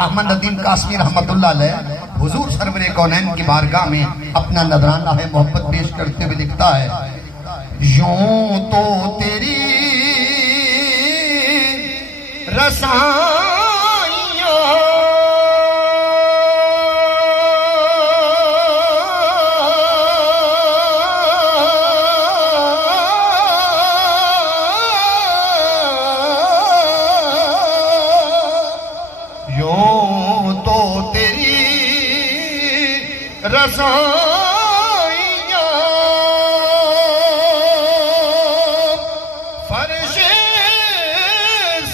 احمد ندیم قاسمی رحمت اللہ علیہ حضور سرور کونین کی بارگاہ میں اپنا نذرانہ محبت پیش کرتے ہوئے لکھتا ہے، یوں تو تیری رسائیاں فرش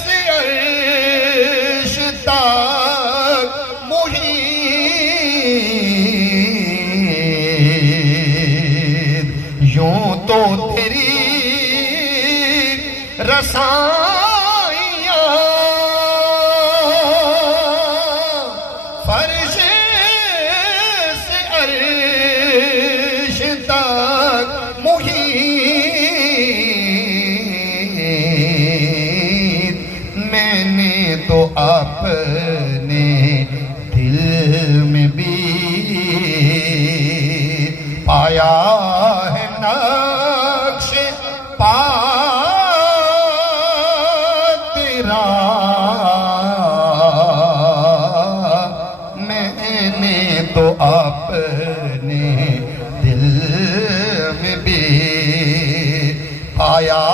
سے عرش تک محیط، یوں تو تیری رسائیاں فرش اپنے دل میں بھی پایا ہے نقش پا تیرا، میں نے تو اپنے دل میں بھی پایا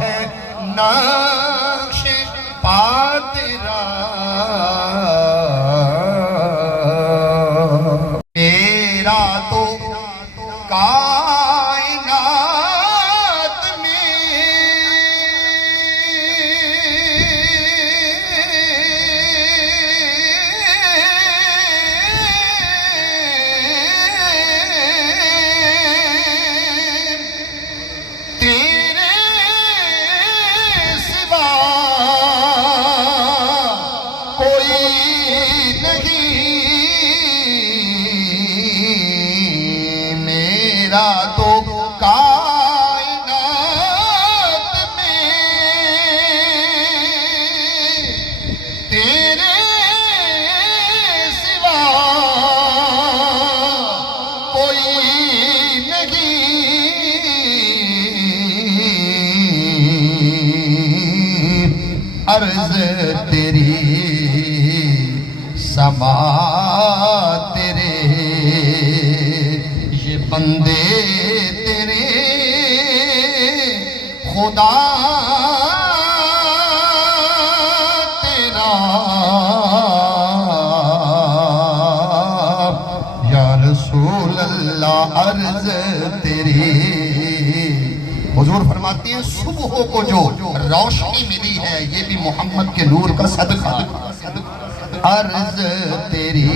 ہے نقش پا تیرا، میرا تو کائنات میں تیرے سوا تو کائنات میں تیرے سوا کوئی نہیں، عرض تیری سما تیرے یہ بندے تیرے خدا تیرا، یا رسول اللہ عرض تیری۔ حضور فرماتے ہیں صبح کو جو روشنی ملی ہے یہ بھی محمد کے نور کا صدقہ، عرض تیری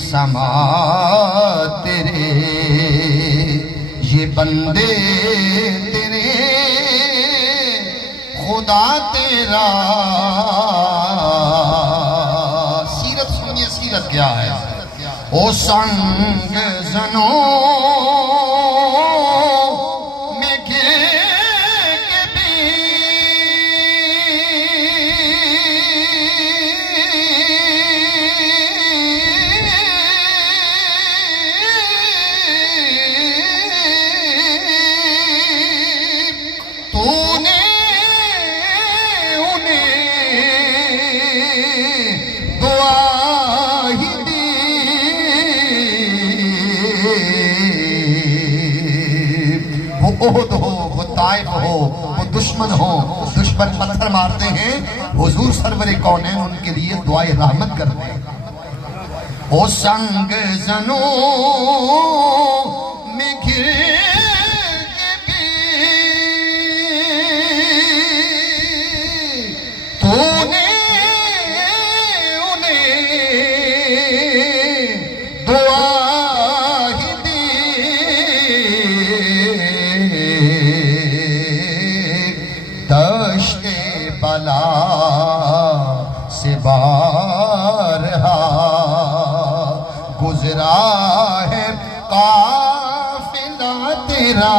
سما تیرے یہ بندے تیرے خدا تیرا، سیرت سنیے، سیرت کیا ہے؟ او سنگ زنوں میں گر کے بھی تو نے انہیں دعا ہی دی، وہ عہد ہو، وہ طائف ہو، وہ دشمن ہو، دشمن پتھر مارتے ہیں، حضور سرور کونین ان کے لیے دعائے رحمت کرتے ہیں۔ او سنگ زنوں میں گر کے بھی تو نے انہیں دعا ہی دی، دشت بلا سے بارہا گزرا ہے قافلہ تیرا،